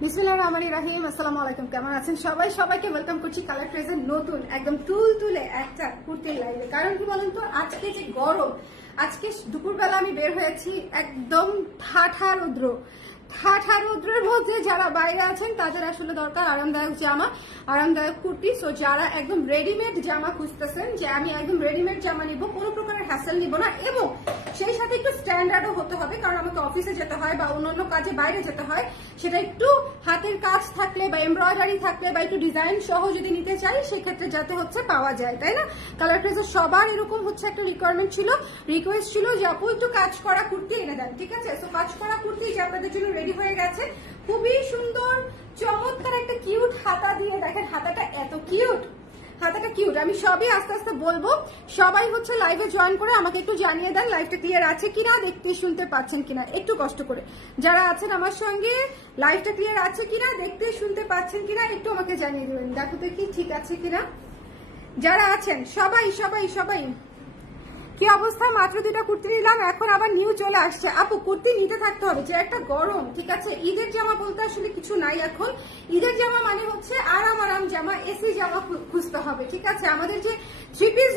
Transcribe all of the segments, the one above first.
বিসমিল্লাহির রহমানির রহিম। আসসালামু আলাইকুম, কেমন আছেন সবাই? সবাইকে ওয়েলকাম করছি কালার ট্রেজের নতুন একদম তুলে একটা কুর্তির লাইভে। কারণ কি বলেন তো, আজকে যে গরম, আজকে দুপুরবেলা আমি বের হয়েছি একদম ঠাঠা রৌদ্রের মধ্যে যারা বাইরে আছেন তাদের আসলে দরকার আরামদায়ক জামা, আরামদায়ক কুর্তি। সো যারা একদম রেডিমেড জামা খুঁজতেছেন যে আমি একদম রেডিমেড জামা নিব, কোনো প্রকারের হ্যাসেল নিব না, এবং সেই সাথে একটু স্ট্যান্ডার্ডও হতে হবে, কারণ আমাকে অফিসে যেতে হয় বা অন্যান্য কাজে বাইরে যেতে হয়, সেটা একটু হাতের কাজ থাকলে বা এমব্রয়ডারি থাকলে বা একটু ডিজাইন সহ যদি নিতে চাই সেক্ষেত্রে যাতে হচ্ছে পাওয়া যায়, তাই না? কালার ট্রেজের সবার এরকম হচ্ছে একটা রিকোয়ারমেন্ট ছিল, রিকোয়েস্ট ছিল যে আপু একটু কাজ করা কুর্তি এনে দেন, ঠিক আছে? তো কাজ করা কুর্তি যে আপনাদের জন্য রেডি হয়ে গেছে, খুবই সুন্দর চমৎকার একটা কিউট হাতা দিয়ে। দেখেন হাতাটা এত কিউট, হাতাটা কিউট। আমি সবই আস্তে আস্তে বলবো। সবাই হচ্ছে লাইভে জয়েন করে আমাকে একটু জানিয়ে দেন লাইভটা ক্লিয়ার আছে কিনা, দেখতে শুনতে পাচ্ছেন কিনা, একটু কষ্ট করে যারা আছেন আমার সঙ্গে লাইভটা ক্লিয়ার আছে কিনা, দেখতে শুনতে পাচ্ছেন কিনা, একটু আমাকে জানিয়ে দেবেন। দেখো তো কি ঠিক আছে কিনা যারা আছেন সবাই সবাই সবাই। কি অবস্থা? মাত্র 2টা কুর্তি নিলাম, এখন আবার নিউ চলে আসছে। আপু কুর্তি নিতে থাকতে হবে, যে একটা গরম, ঠিক আছে? ঈদের জামা বলতে আসলে কিছু নাই এখন। ঈদের জামা মানে হচ্ছে আরাম জামা, এসি জামা খুঁজতে হবে, ঠিক আছে? আমাদের যে থ্রি পিস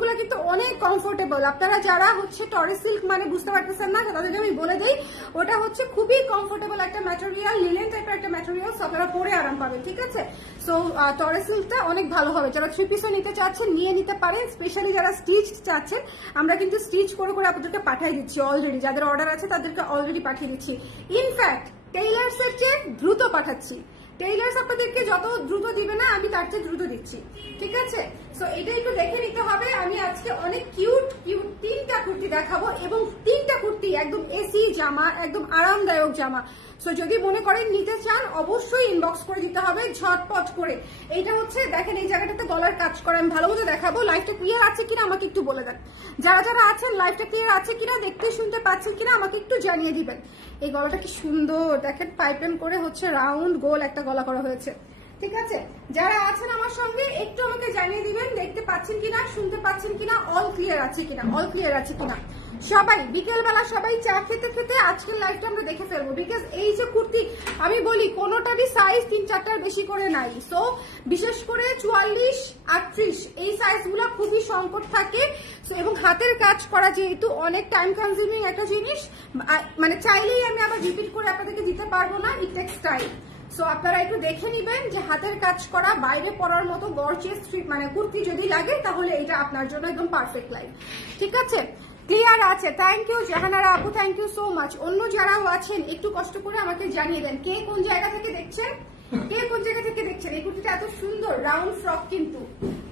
গুলা কিন্তু অনেক কমফোর্টেবল। আপনারা যারা হচ্ছে টরে সিল্ক মানে বুঝতে পারতেছেন না, তাদেরকে আমি বলে দিই, ওটা হচ্ছে খুবই কমফোর্টেবল একটা ম্যাটেরিয়াল, লিনেন টাইপের একটা ম্যাটেরিয়াল, আপনারা পরে আরাম পাবেন, ঠিক আছে? সো টরে সিল্কটা অনেক ভালো হবে। যারা থ্রি পিসও নিতে চাচ্ছেন নিয়ে নিতে পারেন, স্পেশালি যারা স্টিচ চাচ্ছেন আমরা কিন্তু স্টিচ করে আপনাদেরকে পাঠিয়ে দিচ্ছি অলরেডি, যাদের অর্ডার আছে তাদেরকে অলরেডি পাঠিয়ে দিচ্ছি। ইনফ্যাক্ট টেইলার্স এর চেয়ে দ্রুত পাঠাচ্ছি। টেইলার্স আপনাদেরকে যত দ্রুত দিবে না, আমি তার চেয়ে দ্রুত দিচ্ছি, ঠিক আছে? সো এটা একটু দেখে নিতে হবে। আমি আজকে অনেক কিউট 3টা কুর্তি দেখাবো, এবং 3টা কুর্তি একদম এসি জামা, একদম আরামদায়ক জামা। সো যদি মনে করেন নিতে চান অবশ্যই ইনবক্স করে দিতে হবে ঝটপট করে। এইটা হচ্ছে দেখেন এই জায়গাটাতে গলার কাজ করে, আমি ভালো মতো দেখাবো। লাইভটা ক্লিয়ার আছে কিনা আমাকে একটু বলে দেন। যারা আছেন লাইভটা ক্লিয়ার আছে কিনা, দেখতে শুনতে পাচ্ছেন কিনা আমাকে একটু জানিয়ে দিবেন। এই গলাটা কি সুন্দর, দেখেন পাইপেন করে হচ্ছে রাউন্ড গোল একটা গলা করা হয়েছে, ঠিক আছে? যারা আছেন আমার সঙ্গে একটু আমাকে জানিয়ে দিবেন দেখতে পাচ্ছেন কিনা, শুনতে পাচ্ছেন কিনা, অল ক্লিয়ার আছে কিনা। সবাই বিকেলবেলা সবাই চা খেতে খেতে আজকের লাইভটা আমরা দেখে ফেলবো। বিকজ এই যে কুর্তি আমি বলি কোনোটারই সাইজ 3-4টার বেশি করে নাই। সো বিশেষ করে 44, 38 এই সাইজগুলো খুবই সংকট থাকে। এবং হাতের কাজ করা যেহেতু অনেক টাইম কনজিউমিং একটা জিনিস, মানে চাইলেই আমি আবার রিপিট করে আপনাদেরকে দিতে পারবো না, ইট টেকস টাইম। সো আপনারা একটু দেখে নিবেন যে হাতের কাজ করা বাইরে পরার মতো গর্জিয়াস মানে কুর্তি যদি লাগে তাহলে এটা আপনার জন্য একদম পারফেক্ট লাইফ, ঠিক আছে? ক্লিয়ার আছে? থ্যাংক ইউ জাহানারা আপু, থ্যাংক ইউ সো মাচ। অন্য যারাও আছেন একটু কষ্ট করে আমাকে জানিয়ে দেন কে কোন জায়গা থেকে দেখছেন, এই কুর্তিটা এত সুন্দর রাউন্ড ফ্রক, কিন্তু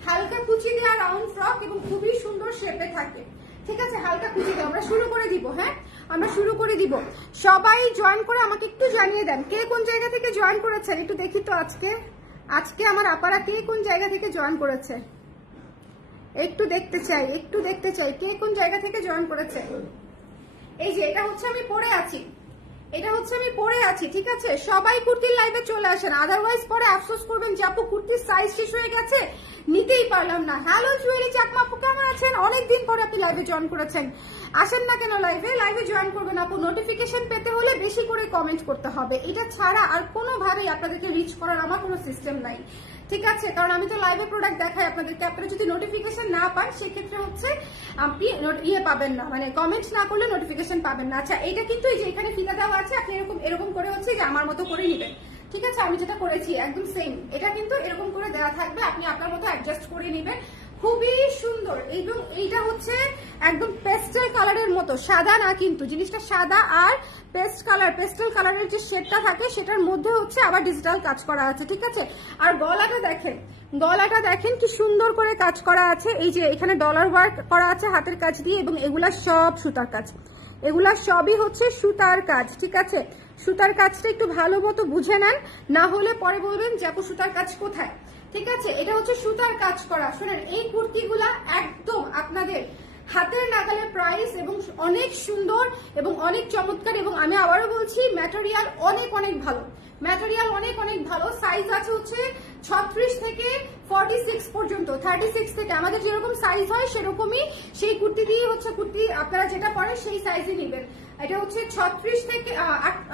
হালকা কুচি দেওয়া রাউন্ড ফ্রক এবং খুবই সুন্দর শেপে থাকে, ঠিক আছে? হালকা কুচি দিয়ে আমরা শুরু করে দিব। হ্যাঁ, আমরা শুরু করে দিব। সবাই জয়েন করে আমাকে একটু জানিয়ে দেন কে কোন জায়গা থেকে জয়েন করেছেন, একটু দেখি তো। আজকে আমার আপারা কে কোন জায়গা থেকে জয়েন করেছে একটু দেখতে চাই কে কোন জায়গা থেকে জয়েন করেছে। এই যে এটা হচ্ছে আমি পরে আছি, ঠিক আছে? সবাই কুর্তির লাইভে চলে আসেন, আদারওয়াইজ পরে আফসোস করবেন যে আপু কুর্তির সাইজ শেষ হয়ে গেছে, নিতেই পারলাম না। হ্যালো জুয়েলি চাকমা আপু, কেমন আছেন? অনেকদিন পরে আপনি লাইভে জয়েন করেছেন, আসেন না কেন লাইভে জয়েন করবেন আপু। নোটিফিকেশন পেতে হলে বেশি করে কমেন্ট করতে হবে, এটা ছাড়া আর কোনোভাবেই আপনাদেরকে রিচ করার আমার কোনো সিস্টেম নাই, ঠিক আছে? কারণ আমি তো লাইভে প্রোডাক্ট দেখাই আপনাদেরকে, আপনারা যদি নোটিফিকেশন না পান সেক্ষেত্রে হচ্ছে আপনি পাবেন না, মানে কমেন্ট না করলে নোটিফিকেশন পাবেন না। আচ্ছা, এটা কিন্তু এই যে এখানে ফিতা দেওয়া আছে, আপনি এরকম করে হচ্ছে যে আমার মতো করে নেবেন, ঠিক আছে? আমি যেটা করেছি একদম সেম, এটা কিন্তু এরকম করে দেওয়া থাকবে, আপনি আপনার মতো অ্যাডজাস্ট করে নেবেন। খুবই সুন্দর, এবং এইটা হচ্ছে একদম পেস্টেল কালারের মতো, সাদা না কিন্তু, জিনিসটা সাদা আর পেস্টেল কালারের যে শেডটা থাকে সেটার মধ্যে হচ্ছে আবার ডিজিটাল কাজ করা আছে, ঠিক আছে? আর গলাটা দেখেন কি সুন্দর করে কাজ করা আছে। এই যে এখানে ডলার ওয়ার্ক করা আছে হাতের কাজ দিয়ে, এবং এগুলা সব সুতার কাজ, এগুলা সবই হচ্ছে সুতার কাজ, ঠিক আছে? সুতার কাজটা একটু ভালো মতো বুঝে নেন, না হলে পরে বলবেন যে আপু সুতার কাজ কোথায়, ঠিক আছে? এটা হচ্ছে সুতার কাজ করা। শোনেন, এই কুর্তিগুলা একদম আপনাদের হাতের নাগালের প্রাইস, এবং অনেক সুন্দর এবং অনেক চমৎকার, এবং আমি আবারও বলছি ম্যাটেরিয়াল অনেক ভালো। ম্যাটেরিয়াল অনেক অনেক ভালো। সাইজ আছে হচ্ছে 36 থেকে 46 পর্যন্ত, 36 থেকে আমাদের যেরকম সাইজ হয় সেরকমই সেই কুর্তি দিয়ে হচ্ছে কুর্তি আপনারা যেটা পরেন সেই সাইজে নেবেন। এটা হচ্ছে 36 থেকে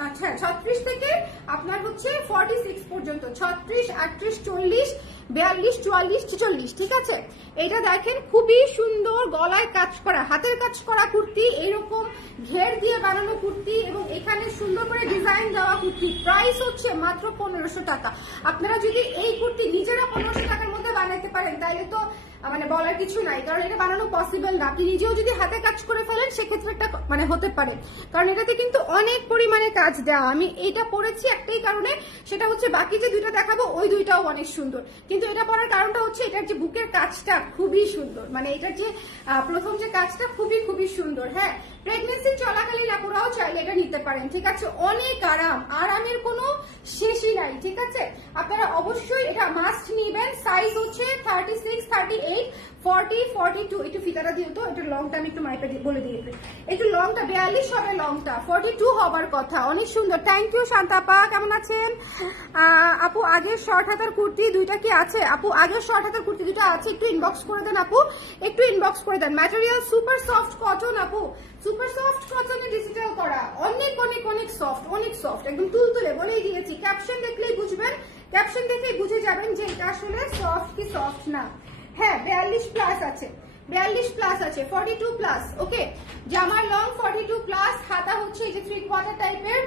আচ্ছা 36 থেকে আপনার হচ্ছে 46 পর্যন্ত, 36, 38, 40, 42, 44, 46, ঠিক আছে। এটা দেখেন খুবই সুন্দর গলায় কাজ করা, হাতের কাজ করা কুর্তি, এইরকম ঘের দিয়ে বানানো কুর্তি এবং এখানে সুন্দর করে ডিজাইন দেওয়া কুর্তি। প্রাইস হচ্ছে মাত্র 1500 টাকা। আপনারা যদি এই কুর্তি নিজেরা 1500 টাকার মধ্যে বানাতে পারেন তাহলে তো মানে বলার কিছু নাই, কারণ এটা বানানো পসিবল না। আপনি নিজেও যদি হাতে কাজ করে ফেলেন সেক্ষেত্রে একটা মানে হতে পারে, কারণ এটাতে কিন্তু অনেক পরিমাণে কাজ দেওয়া। আমি এটা পরেছি একটাই কারণে, সেটা হচ্ছে বাকি যে দুইটা দেখাবো ওই দুইটাও অনেক সুন্দর, কিন্তু এটা পরার কারণটা হচ্ছে এটার যে বুকের কাজটা খুবই সুন্দর, মানে এটার যে প্রথম যে কাজটা খুবই খুবই সুন্দর। হ্যাঁ, প্রেগনেন্সি চলাকালীন আপুরাও চাইলে এটা নিতে পারেন, ঠিক আছে। অনেক আরাম, আরামের কোনো শেষই নাই, ঠিক আছে। আপনারা অবশ্যই এটা মাস্ট নিবেন। সাইজ হচ্ছে 36, 38, 40, 42। একটু ফিতাটা দিয়ে তো, এটা লংটা আমি একটু মাইপে বলে দিয়ে একটু লংটা 42 হবে, লংটা 42 হবার কথা। অনেক সুন্দর। থ্যাংক ইউ শান্তাপা, কেমন আছেন আপু? আগের শর্ট হাতার কুর্তি দুইটা কি আছে আপু? আগের শর্ট হাতার কুর্তি দুইটা আছে, একটু ইনবক্স করে দেন আপু, একটু ইনবক্স করে দেন। ম্যাটেরিয়াল সুপার সফট কটন আপু, সুপার সফট কটনে ডিজিটাল করা, অনেক অনেক অনেক সফট, অনেক সফট, একদম তুলতুলে বলেই দিয়েছি। ক্যাপশন দেখলেই বুঝবেন, ক্যাপশন দেখলেই বুঝে যাবেন যে এটা আসলে সফট কি সফট না। হ্যাঁ, 42 প্লাস আছে, 42 প্লাস আছে, 42 প্লাস। ওকে, জামার লং 42 প্লাস, হাতা হচ্ছে এই যে 3/4 টাইপের,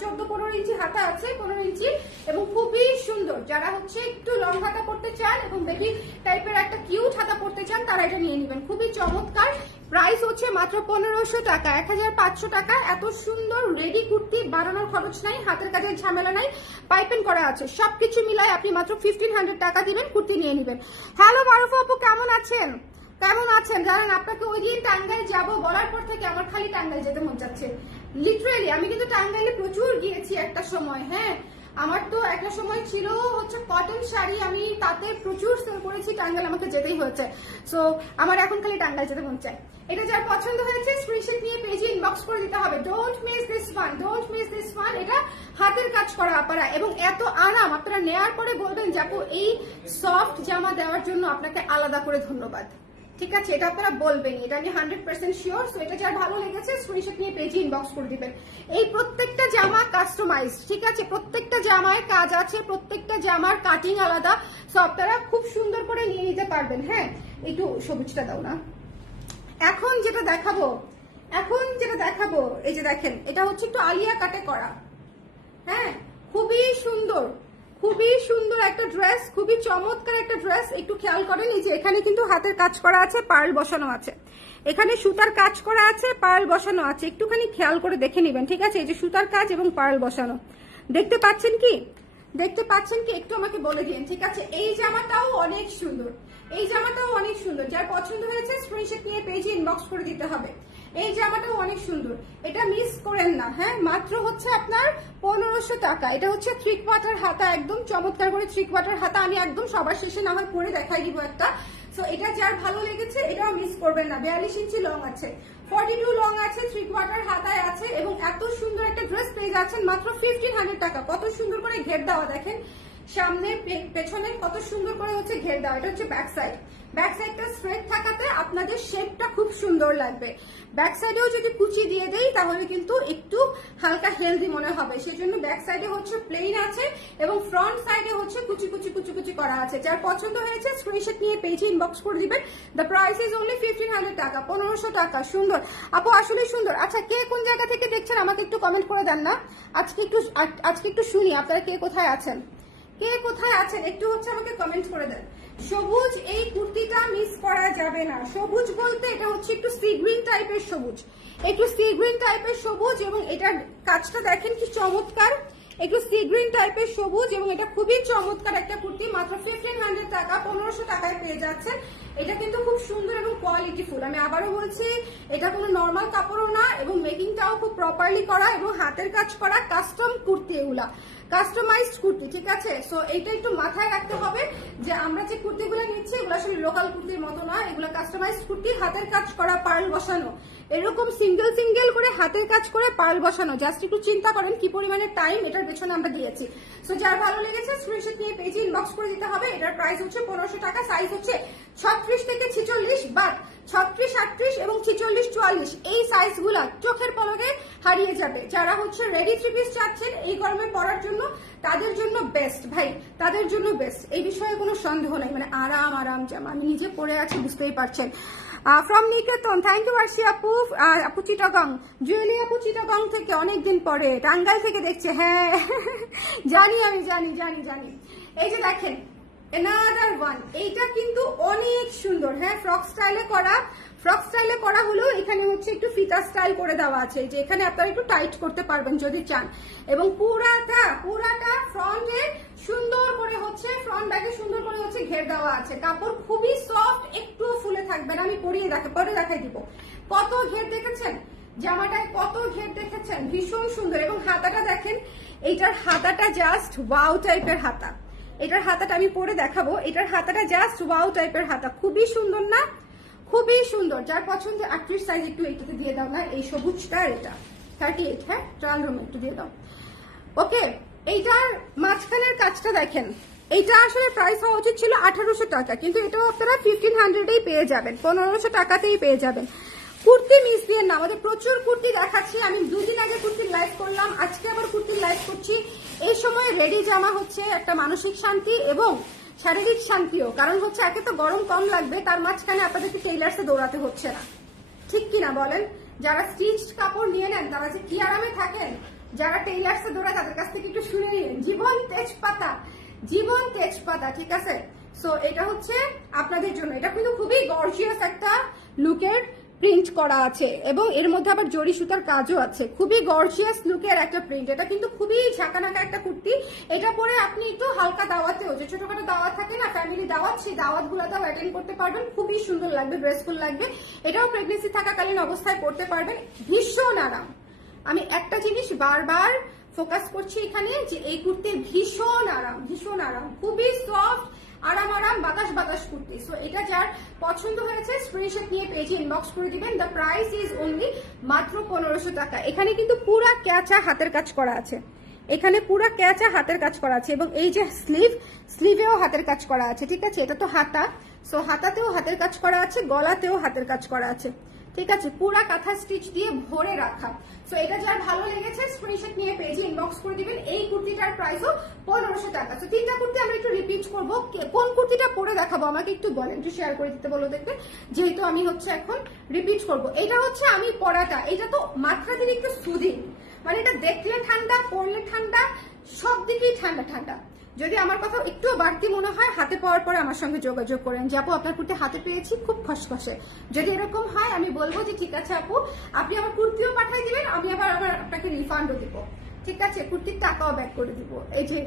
14-15 ইঞ্চি হাতা আছে, 15 ইঞ্চি, এবং খুবই সুন্দর। যারা হচ্ছে একটু লং হাতা পড়তে চান এবং বেবি টাইপের একটা কিউট হাতা পড়তে চান তারা এটা নিয়ে নেবেন, খুবই চমৎকার। প্রাইস হচ্ছে মাত্র 1500 টাকা, 1500 টাকা। এত সুন্দর রেডি কুর্তি, বানানোর খরচ নাই, হাতের কাজের ঝামেলা নাই, পাইপিং করা আছে, সবকিছু মিলায় আপনি মাত্র 1500 টাকা দিবেন, কুর্তি নিয়ে নেবেন। হ্যালো মারুফা আপু, কেমন আছেন? কেমন আছেন? জানেন আপনাকে ওই দিন টাঙ্গাইল যাবো বলার পর থেকে আমার খালি টাঙ্গাইল যেতে মন যাচ্ছে, লিটারেলি। আমি কিন্তু টাঙ্গাইলে প্রচুর গিয়েছি একটা সময়। হ্যাঁ, আমার তো একটা সময় ছিল হচ্ছে কটন শাড়ি, আমি তাতে প্রচুর সেল করেছি, টাঙ্গাইল আমাকে যেতেই হয়েছে। সো আমার এখন খালি টাঙ্গাইল যেতে মন চায়। এটা যার পছন্দ হয়েছে স্ক্রিনশট নিয়ে পেজে ইনবক্স করে দিতে হবে। Don't miss this one, don't miss this one. এটা হাতের কাজ করা আপারা এবং এত আরাম, আপনারা নেয়ার পরে বলবেন যে আপু এই সফট জামা দেওয়ার জন্য আপনাকে আলাদা করে ধন্যবাদ, ঠিক আছে। এটা আপনারা বলবেন, এটা আমি 100% শিওর। সো এটা যার ভালো লেগেছে স্ক্রিনশট নিয়ে পেজে ইনবক্স করে দিবেন। এই প্রত্যেকটা জামা কাস্টমাইজড, ঠিক আছে, প্রত্যেকটা জামায় কাজ আছে, প্রত্যেকটা জামার কাটিং আলাদা। সো আপনারা খুব সুন্দর করে নিয়ে নিতে পারবেন। হ্যাঁ, একটু সবুজটা দাও না। এখন যেটা দেখাবো, এই যে দেখেন, এটা হচ্ছে একটু আলিয়া কাটে করা। হ্যাঁ, খুবই সুন্দর, খুবই সুন্দর একটা ড্রেস, খুবই চমৎকার একটা ড্রেস। একটু খেয়াল করেন, এই যে এখানে কিন্তু হাতের কাজ করা আছে, পার্ল বসানো আছে, এখানে সুতার কাজ করা আছে, পার্ল বসানো আছে। একটুখানি খেয়াল করে দেখে নেবেন, ঠিক আছে। এই যে সুতার কাজ এবং পার্ল বসানো, দেখতে পাচ্ছেন কি? দেখতে পাচ্ছেন কি? একটু আমাকে বলে দিন, ঠিক আছে। এই জামাটাও অনেক সুন্দর, এই জামাটাও অনেক সুন্দর। যার পছন্দ হয়েছে স্ক্রিনশট নিয়ে পেজে ইনবক্স করে দিতে হবে। এই জামাটাও অনেক সুন্দর, এটা মিস করেন না। হ্যাঁ, মাত্র হচ্ছে আপনার 1500 টাকা। এটা হচ্ছে 3/4 হাতা, একদম চমৎকার করে 3/4 হাতা। আমি একদম সবার শেষে না হয় পরে দেখাই দিব একটা। সো এটা যার ভালো লেগেছে এটাও মিস করবেন না। 42 ইঞ্চি লং আছে, 42 লং আছে, 3/4 হাতায় আছে এবং এত সুন্দর একটা ড্রেস পেয়ে যাচ্ছেন মাত্র 1500 টাকা। কত সুন্দর করে ঘের দেওয়া দেখেন, সামনে পেছনে কত সুন্দর করে হচ্ছে ঘের দেওয়া। এটা হচ্ছে ব্যাক সাইড, ব্যাক সাইডটা স্ট্রেট থাকাতে আপনাদের শেপটা খুব সুন্দর লাগবে। ব্যাক সাইডেও যদি কুচি দিয়ে দেই তাহলে কিন্তু একটু হালকা হেলদি মনে হবে, সেজন্য ব্যাক সাইডে হচ্ছে প্লেন আছে এবং ফ্রন্ট সাইডে হচ্ছে কুচি কুচি কুচি কুচি করা আছে। যার পছন্দ হয়েছে স্ক্রিনশট নিয়ে পেজে ইনবক্স করে দিবেন। দ্য প্রাইস ইজ অনলি 1500 টাকা, 1500 টাকা। সুন্দর আপু, আসলে সুন্দর। আচ্ছা, কে কোন জায়গা থেকে দেখছেন আমাকে একটু কমেন্ট করে দেন না। আজকে একটু শুনি আপনারা কে কোথায় আছেন, কে কোথায় আছেন, একটু হচ্ছে আমাকে কমেন্ট করে দেন। সবুজ, এই কুর্তিটা মিস করা যাবে না। সবুজ বলতে এটা হচ্ছে একটু সি গ্রিন টাইপের সবুজ, একটু সি গ্রিন টাইপের সবুজ এবং এটার কাজটা দেখেন কি চমৎকার, একটু সি গ্রিন টাইপের সবুজ এবং এটা খুবই চমৎকার একটা কুর্তি। মাত্র 1500 টাকা, 1500 টাকায় পেয়ে যাচ্ছেন। এটা কিন্তু খুব সুন্দর এবং কোয়ালিটিফুল। আমি আবারও বলছি, এটা কোনো নর্মাল কাপড়ও না এবং মেকিংটাও খুব প্রপারলি করা এবং হাতের কাজ করা কাস্টম কুর্তি, এগুলা কাস্টমাইজড কুর্তি, ঠিক আছে। সো এইটা একটু মাথায় রাখতে হবে যে আমরা যে কুর্তিগুলো নিচ্ছি এগুলো আসলে লোকাল কুর্তির মতো না, এগুলো কাস্টমাইজড কুর্তি, হাতের কাজ করা, পার্ল বসানো এরকম সিঙ্গেল সিঙ্গেল করে হাতের কাজ করে পার্ল বসানো। জাস্ট একটু চিন্তা করেন কি পরিমাণে টাইম এটার পেছনে আমরা দিয়েছি। সো যার ভালো লেগেছে স্ক্রিনশট নিয়ে পেজে ইনবক্স করে দিতে হবে। এটার প্রাইস হচ্ছে 1500 টাকা, সাইজ হচ্ছে 36 থেকে 46, বাট 36, 38 এবং 46, 44 এই সাইজগুলা চোখের পলকে হারিয়ে যাবে। যারা হচ্ছে রেডি থ্রি পিস চাচ্ছেন এই গরমে পরার জন্য, তাদের জন্য বেস্ট ভাই, তাদের জন্য বেস্ট, এই বিষয়ে কোনো সন্দেহ নাই। মানে আরাম আরাম জামা, আমি নিজে পরে আছি বুঝতেই পারছেন। ফ্রম নিকেতন, থ্যাংক ইউ আরশি আপু। আপু চিটাগং, জুয়েলি আপু চিটাগং থেকে অনেকদিন পরে, টাঙ্গাইল থেকে দেখছে। হ্যাঁ জানি, আমি জানি জানি জানি। এই যে দেখেন another one, এইটা কিন্তু অনেক সুন্দর। হ্যাঁ, ফ্রক স্টাইলে করা, ফ্রক স্টাইলে করা হলেও এখানে হচ্ছে একটু ফিতা স্টাইল করে দেওয়া আছে, যে এখানে আপনারা একটু টাইট করতে পারবেন যদি চান। এবং পুরাটা ফ্রন্টে সুন্দর করে হচ্ছে, ফ্রন্ট ব্যাগে সুন্দর করে হচ্ছে ঘের দেওয়া আছে। কাপড় খুবই সফট, একটু ফুলে থাকবে না। আমি পরে দেখাই দিব। কত ঘের দেখেছেন জামাটায়, কত ঘের দেখেছেন, ভীষণ সুন্দর। এবং হাতাটা দেখেন, এইটার হাতাটা জাস্ট ওয়াও টাইপের হাতা। এটার হাতাটা আমি পরে দেখাবো। এটার হাতাটা জাস্ট ওয়াও টাইপের হাতা, খুবই সুন্দর না, খুবই সুন্দর। যার পছন্দ 38 সাইজ একটু এইটাতে দিয়ে দাও না, এই সবুজটা, এটা 38। হ্যাঁ, ট্রায়াল রুমে একটু দিয়ে দাও। ওকে, এইটার মাঝখানের কাজটা দেখেন। এইটা আসলে প্রাইস হওয়া উচিত ছিল 1800 টাকা, কিন্তু এটাও আপনারা 1500-এই পেয়ে যাবেন, 1500 টাকাতেই পেয়ে যাবেন। কুর্তি মিস দিয়ে না, আমাদের প্রচুর কুর্তি দেখাচ্ছি। আমি 2 দিন আগে কুর্তির লাইভ করলাম, আজকে আবার কুর্তির লাইভ করছি। এই সময় রেডি জামা হচ্ছে একটা মানসিক শান্তি এবং শারীরিক শান্তিও। কারণ হচ্ছে একে তো গরম কম লাগবে, তার মাঝখানে আপনাদেরকে টেইলার্সে দৌড়াতে হচ্ছে না, ঠিক কিনা বলেন? যারা স্টিচড কাপড় নিয়ে নেন তারা যে কি আরামে থাকেন, যারা টেইলার্সে দৌড়ায় তাদের কাছ থেকে একটু শুনে নিন। জীবন তেজপাতা, জীবন তেজপাতা, ঠিক আছে? সো এটা হচ্ছে আপনাদের জন্য। এটা কিন্তু খুবই গর্জিয়াস একটা লুকের প্রিন্ট করা আছে এবং এর মধ্যে আবার জরি সুতার কাজও আছে। খুবই গর্জিয়াস লুকের একটা প্রিন্ট। এটা কিন্তু খুবই ঝাঁকানাকা একটা কুর্তি। এটা পরে আপনি একটু হালকা দাওয়াতেও, যে ছোটখাটো দাওয়াত থাকে না, ফ্যামিলি দাওয়াত, সেই দাওয়াত গুলাতেও অ্যাটেন্ড করতে পারবেন। খুবই সুন্দর লাগবে, ড্রেসফুল লাগবে। এটাও প্রেগনেন্সি থাকাকালীন অবস্থায় পড়তে পারবেন, ভীষণ আরাম। আমি একটা জিনিস বারবার ফোকাস করছি এখানে, যে এই কুর্তির ভীষণ আরাম, ভীষণ আরাম, খুবই সফট, আরাম আরাম বাতাস বাতাস কুর্তি। সো এটা যার পছন্দ হয়েছে স্ক্রিনশট নিয়ে পেজে ইনবক্স করে দিবেন। দ্য প্রাইস ইজ অনলি মাত্র 1500 টাকা। এখানে কিন্তু পুরা ক্যাচা হাতের কাজ করা আছে, এখানে পুরা ক্যাচা হাতের কাজ করা আছে এবং এই যে স্লিভেও হাতের কাজ করা আছে, ঠিক আছে? এটা তো হাতা, সো হাতাতেও হাতের কাজ করা আছে, গলাতেও হাতের কাজ করা আছে, ঠিক আছে? পুরা কাঁথা স্টিচ দিয়ে ভরে রাখা। সো এটা যার ভালো লেগেছে স্ক্রিনশট নিয়ে পেজে ইনবক্স করে দিবেন। এই কুর্তিটার প্রাইসও 1500 টাকা। সো 3টা কুর্তি আমরা একটু রিপিট করবো। কোন কুর্তিটা পরে দেখাবো আমাকে একটু বলেন, একটু শেয়ার করে দিতে বলো দেখবে, যেহেতু আমি হচ্ছে এখন রিপিট করবো। এটা হচ্ছে আমি পরাটা, এটা তো মাত্রাতিরিক্ত সুদিং, মানে এটা দেখলে ঠান্ডা, পরলে ঠান্ডা, সব দিকেই ঠান্ডা ঠান্ডা। যদি আমার কথা একটু বাড়তি মনে হয়, হাতে পাওয়ার পরে আমার সঙ্গে যোগাযোগ করেন যে আপু আপনার কুর্তি হাতে পেয়েছি, খুব খসখসে। যদি এরকম হয় আমি বলবো যে ঠিক আছে আপু, আপনি আমার কুর্তিও পাঠিয়ে দিবেন, আমি আবার আপনাকে রিফান্ডও দিব, ঠিক আছে? কুর্তির টাকাও ব্যাক করে দিব। এই যে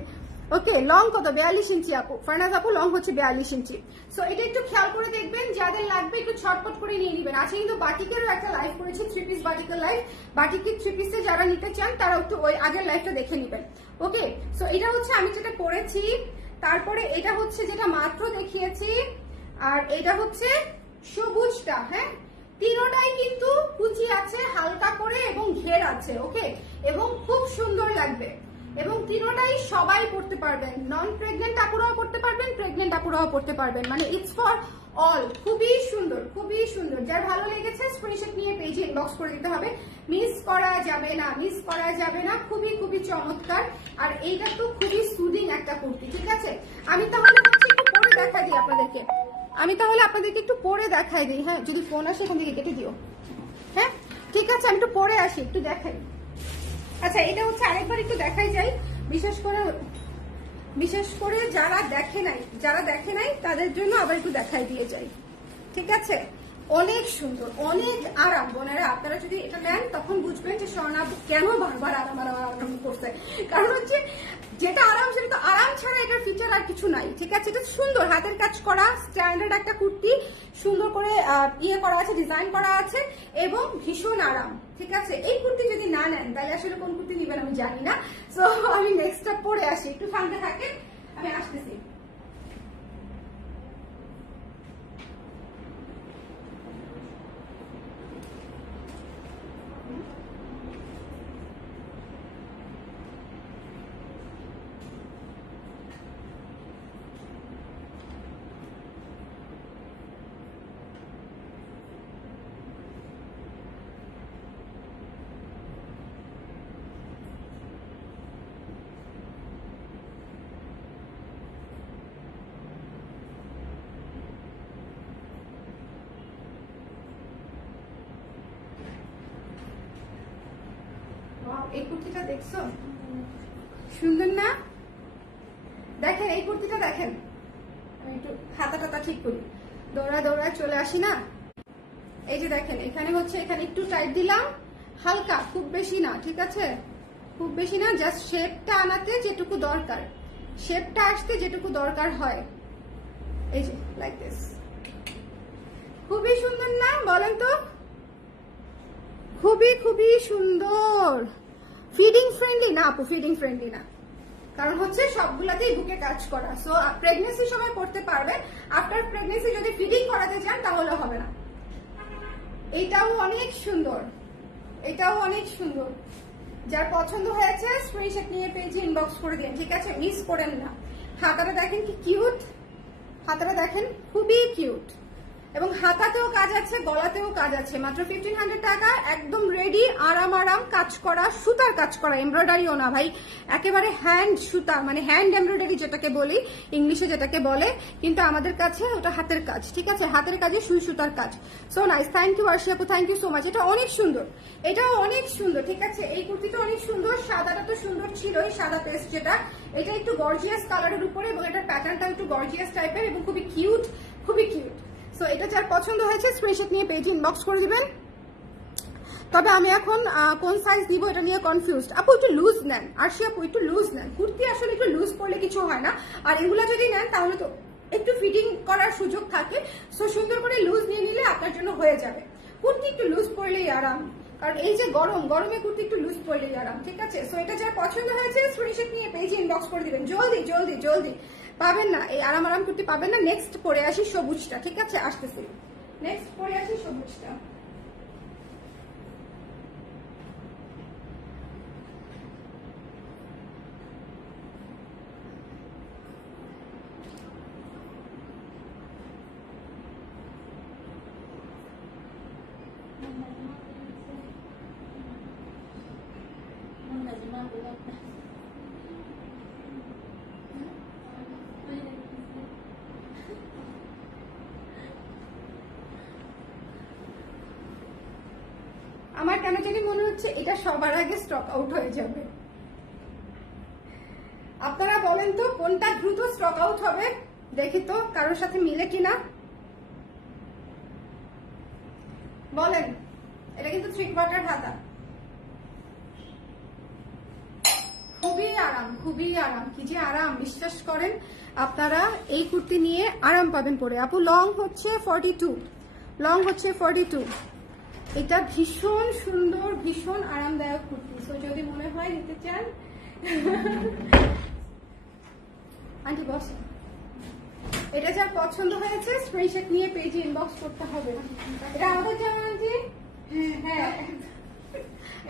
ওকে, লং কত? 42 ইঞ্চি আপু, ফারনাজ আপু, লং হচ্ছে 42 ইঞ্চি। সো এটা একটু খেয়াল করে দেখবেন, যাদের লাগবে একটু ছটপট করে নিয়ে নেবেন। আজকে কিন্তু বাটিকেরও একটা লাইভ করেছি, 3 পিস বাটিকের লাইভ। বাটিকের 3 পিসে যারা নিতে চান তারা একটু ওই আগের লাইভটা দেখে নেবেন। ওকে, সো এটা হচ্ছে আমি যেটা করেছি, তারপরে এটা হচ্ছে যেটা মাত্র দেখিয়েছি, আর এটা হচ্ছে সবুজটা। হ্যাঁ, তিনটাই কিন্তু কুচি আছে হালকা করে এবং ঘের আছে। ওকে, এবং খুব সুন্দর লাগবে এবং তিনটাই সবাই পড়তে পারবেন। নন প্রেগনেন্ট আপুরাও পড়তে পারবেন, প্রেগনেন্ট আপুরাও পড়তে পারবেন, মানে ইটস ফর অল। খুবই সুন্দর, খুবই সুন্দর। যার ভালো লেগেছে স্ক্রিনশট নিয়ে পেজে ইনবক্স করে দিতে হবে, মিস করা যাবে না, মিস করা যাবে না। খুবই খুবই চমৎকার। আর এইটা তো খুবই সুদিং একটা কুর্তি, ঠিক আছে? আমি তাহলে একটু পরে দেখাই দিই আপনাদেরকে, একটু পরে দেখাই দিই। হ্যাঁ, যদি ফোন আসে এখান থেকে কেটে দিও। হ্যাঁ, ঠিক আছে, আমি একটু পরে আসি, একটু দেখাই। আচ্ছা, এটা হচ্ছে আরেকবার একটু দেখাই যাই, বিশেষ করে যারা দেখে নাই তাদের জন্য আবার একটু দেখাই দিয়ে যাই, ঠিক আছে? অনেক সুন্দর, অনেক আরাম। বোনেরা আপনারা যদি এটা নেন তখন বুঝবেন যে স্বর্ণা কেন বারবার আরাম করছে। কারণ হচ্ছে যেটা আরাম, সেটা তো আরাম ছাড়া এটার ফিচার আর কিছু নাই, ঠিক আছে? এটা সুন্দর হাতের কাজ করা স্ট্যান্ডার্ড একটা কুর্তি, সুন্দর করে ইয়ে করা আছে, ডিজাইন করা আছে এবং ভীষণ আরাম, ঠিক আছে? এই কুর্তি যদি না নেন তাহলে আসলে কোন কুর্তি নেবেন আমি জানি না। সো আমি নেক্সটটা পরে আসি, একটু ঠান্ডা থাকে, আমি আসতেছি। এই কুর্তিটা দেখছো, সুন্দর না? দেখেন এই কুর্তিটা দেখেন, আমি একটু হাতাটা ঠিক করি, দৌড়া চলে আসি না। এই যে দেখেন এখানে হচ্ছে, এখানে একটু টাইট দিলাম, হালকা, খুব বেশি না, ঠিক আছে, খুব বেশি না, জাস্ট শেপটা আনাতে যেটুকু দরকার, শেপটা আসতে যেটুকু দরকার হয়। এই যে লাইক দিস, খুবই সুন্দর না বলেন তো? খুবই সুন্দর। ফিডিং ফ্রেন্ডলি না আপু, ফিডিং ফ্রেন্ডলি না, কারণ হচ্ছে সবগুলাতেই বুকে কাজ করা। সো প্রেগনেন্সির সময় পড়তে পারবেন, আফটার প্রেগনেন্সি যদি ফিডিং করাতে চান তাহলে হবে না। এটাও অনেক সুন্দর, এটাও অনেক সুন্দর। যার পছন্দ হয়েছে স্ক্রিনশট নিয়ে পেজে ইনবক্স করে দিন, ঠিক আছে, মিস করেন না। হাতাটা দেখেন কি কিউট, হাতাটা দেখেন খুবই কিউট, এবং হাতাতেও কাজ আছে, গলাতেও কাজ আছে। মাত্র 1500 টাকা, একদম রেডি, আরাম কাজ করা, সুতার কাজ করা, এমব্রয়ডারিও না ভাই, একেবারে হ্যান্ড সুতা, মানে হ্যান্ড এমব্রয়ডারি যেটাকে বলি ইংলিশে, যেটাকে বলে, কিন্তু আমাদের কাছে ওটা হাতের কাজ, ঠিক আছে, হাতের কাজে সুই সুতার কাজ। সো নাইস, থ্যাংক ইউ আরশি আপু, থ্যাংক ইউ সো মাচ। এটা অনেক সুন্দর, এটাও অনেক সুন্দর, ঠিক আছে। এই কুর্তিটা অনেক সুন্দর, সাদাটা তো সুন্দর ছিলই, সাদা পেস্ট যেটা, এটা একটু গর্জিয়াস কালারের উপরে, এবং এটার প্যাটার্নটা একটু গর্জিয়াস টাইপের এবং খুবই কিউট, খুবই কিউট। সো এটা যার পছন্দ হয়েছে স্ক্রিনশট নিয়ে পেজে ইনবক্স করে দিবেন। তবে আমি এখন কোন সাইজ দিব এটা নিয়ে কনফিউজড। আপু একটু লুজ নেন, আরশি আপু একটু লুজ নেন, কুর্তি আসলে একটু লুজ পরলে কিছু হয় না, আর এগুলা যদি নেন তাহলে তো একটু ফিটিং করার সুযোগ থাকে। সো সুন্দর করে লুজ নিয়ে নিলে আপনার জন্য হয়ে যাবে। কুর্তি একটু লুজ পরলেই আরাম, কারণ এই যে গরমে কুর্তি একটু লুজ পরলেই আরাম, ঠিক আছে। সো এটা যার পছন্দ হয়েছে স্ক্রিনশট নিয়ে পেজে ইনবক্স করে দিবেন, জলদি পাবেন না, এই আরাম কুর্তি পাবেন না। নেক্সট পরে আসি সবুজটা, ঠিক আছে, আসতেছি, নেক্সট পরে আসি সবুজটা। আমার কেন জানি মনে হচ্ছে এটা সবার আগে স্টক আউট হয়ে যাবে। আপনারা বলেন তো কোনটা দ্রুত স্টক আউট হবে, দেখি তো কারোর সাথে মিলে কিনা বলেন। এটা কিন্তু 3/4 হাতা, খুবই আরাম, কি যে আরাম, বিশ্বাস করেন আপনারা এই কুর্তি নিয়ে আরাম পাবেন পরে। আপু লং হচ্ছে 42, এটা ভীষণ সুন্দর, ভীষণ আরামদায়ক কুর্তি। সো যদি মনে হয় নিতে চান আন্টি বসে, এটা যার পছন্দ হয়েছে স্ক্রিনশট নিয়ে পেজে ইনবক্স করতে হবে। এটা আমাদের জানা আন্টি? হ্যাঁ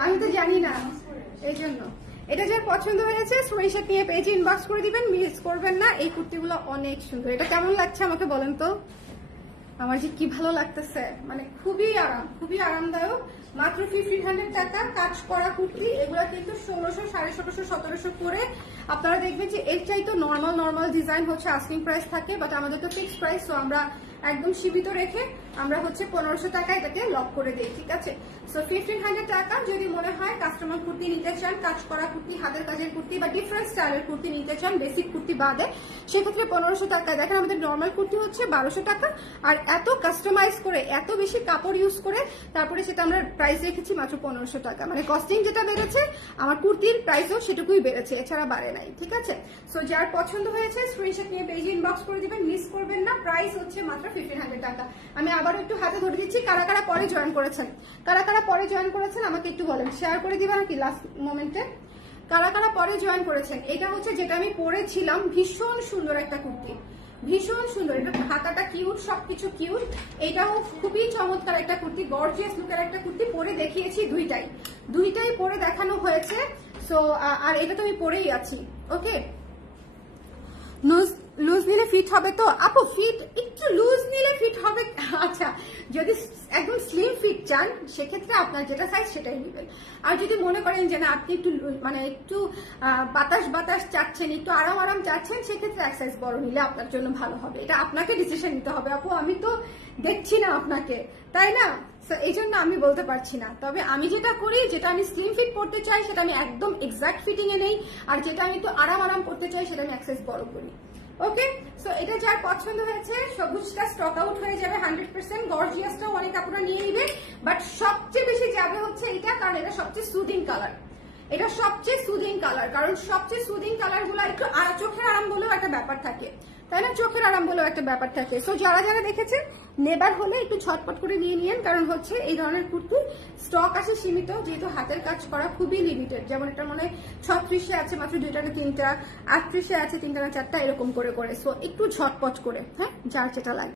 আমি তো জানি না, এই জন্য এটা যার পছন্দ হয়েছে স্ক্রিনশট নিয়ে পেজে ইনবক্স করে দিবেন, মিস করবেন না। এই কুর্তিগুলো অনেক সুন্দর, এটা কেমন লাগছে আমাকে বলেন তো? আমার যে কি ভালো লাগতেছে, মানে খুবই আরামদায়ক। মাত্র 1500 টাকা, কাজ করা কুর্তি। এগুলা কিন্তু 1600, 1750, 1700 করে। আপনারা দেখবেন যে এর চাইতে নর্মাল ডিজাইন হচ্ছে আস্কিং প্রাইস থাকে, বাট আমাদের তো ফিক্সড প্রাইস, তো আমরা একদম সীমিত রেখে আমরা হচ্ছে 1500 টাকা এটাকে লক করে দিই, ঠিক আছে। সো 1500 টাকা। যদি মনে হয় কাস্টমার কুর্তি নিতে চান, কাজ করা কুর্তি, হাতের কাজের কুর্তি বা ডিফারেন্ট স্টাইলের কুর্তি নিতে চান, বেসিক কুর্তি বাদে, সেক্ষেত্রে 1500 টাকা। দেখেন আমাদের নর্মাল কুর্তি হচ্ছে 1200 টাকা, আর এত কাস্টমাইজ করে, এত বেশি কাপড় ইউজ করে তারপরে সেটা আমরা প্রাইস রেখেছি মাত্র 1500 টাকা। মানে কস্টিং যেটা বেড়েছে, আমার কুর্তির প্রাইসও সেটুকুই বেড়েছে, এছাড়া বাড়ে নাই, ঠিক আছে। সো যার পছন্দ হয়েছে স্ক্রিনশট নিয়ে পেজে ইনবক্স করে দিবেন, মিস করবেন না। প্রাইস হচ্ছে মাত্র 1500 টাকা। আমি আবারও একটু হাতে ধরে দিচ্ছি, কারা পরে জয়েন করেছেন, আমাকে একটু বলেন, শেয়ার করে দিবেন নাকি লাস্ট মোমেন্টে কারা পরে জয়েন করেছেন। এটা হচ্ছে যেটা আমি পরেছিলাম, ভীষণ সুন্দর একটা কুর্তি, ভীষণ সুন্দর। এটা হাতাটা কিউট, সবকিছু কিউট। এটাও খুবই চমৎকার একটা কুর্তি, গর্জিয়াস লুকের একটা কুর্তি। পরে দেখিয়েছি দুইটাই পরে দেখানো হয়েছে। সো আর এটা তো আমি পরেই আছি, ওকে। লুজ নিলে ফিট হবে তো আপু? ফিট একটু লুজ নিলে ফিট হবে। আচ্ছা, যদি একদম স্লিম ফিট চান সেক্ষেত্রে আপনার যেটা সাইজ সেটাই নেবেন। আর যদি মনে করেন যে না আপনি একটু মানে একটু বাতাস চাচ্ছেন, একটু আরাম চাচ্ছেন, সেক্ষেত্রে এক সাইজ বড় নিলে আপনার জন্য ভালো হবে। এটা আপনাকে ডিসিশন নিতে হবে আপু, আমি তো দেখছি না আপনাকে, তাই না। এই জন্য আমি বলতে পারছি না, তবে আমি যেটা করি, যেটা আমি স্লিম ফিট পড়তে চাই সেটা আমি একদম এক্সাক্ট ফিটিং এ নেই, আর যেটা আমি একটু আরাম পড়তে চাই সেটা আমি এক্সেস বড় করি। ওকে, সো এটা যার পছন্দ হয়েছে, সবুজটা স্টক আউট হয়ে যাবে 100%, গর্জিয়াসটাও অনেক আপনারা নিয়ে নিবে, বাট সবচেয়ে বেশি যাবে হচ্ছে এটা, কারণ এটা সবচেয়ে সুদিং কালার। এটা সবচেয়ে সুদিং কালার, কারণ সবচেয়ে সুদিং কালার গুলো একটু চোখের আরাম বলেও একটা ব্যাপার থাকে, তাই না? চোখের আরাম বলেও একটা ব্যাপার থাকে। সো যারা যারা দেখেছেন নেবার হলে একটু ছটপট করে নিয়ে নিয়েন, কারণ হচ্ছে এই ধরনের কুর্তি স্টক আসে সীমিত, যেহেতু হাতের কাজ করা খুবই লিমিটেড। যেমন এটা মনে হয় 36-এ আছে মাত্র 2টা না 3টা, 38-এ আছে 3টা না 4টা, এরকম করে। সো একটু ঝটপট করে, হ্যাঁ, যার যেটা লাগে।